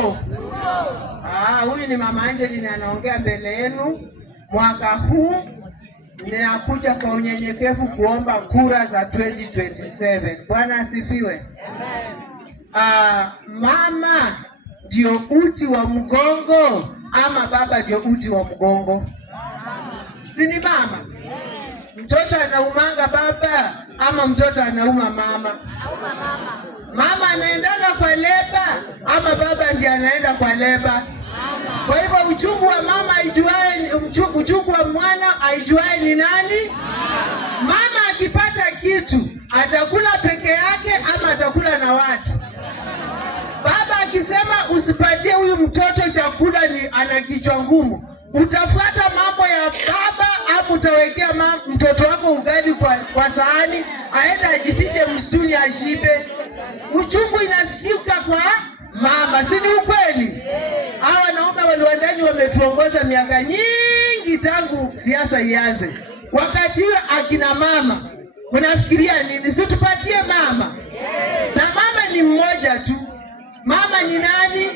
Tuko. Huyu ni Mama Angeline anaongea mbele yenu. Mwaka huu ninakuja kwa unyenyekevu kuomba kura za 2027. Bwana asifiwe. Mama ndio uti wa mgongo ama baba ndio uti wa mgongo? Si ni mama? Mtoto anaumanga baba ama mtoto anauma mama? Mama anaendaga kwa leba ama baba ndiye anaenda kwa leba? Kwa hivyo uchungu wa mama aijuae, uchungu wa mwana aijuae ni nani? Mama akipata kitu atakula peke yake ama atakula na watu? Baba akisema usipatie huyu mtoto chakula, ni ana kichwa ngumu, utafuata mambo ya baba au utawekea mtoto wako ugali kwa sahani aenda ajifiche msituni ashibe? Uchungu inasikika kwa mama, si ni ukweli? Hawa wanaume waliwandaji wametuongoza miaka nyingi tangu siasa ianze. Wakati huo akina mama mnafikiria nini? Si tupatie mama. Na mama ni mmoja tu. Mama ni nani?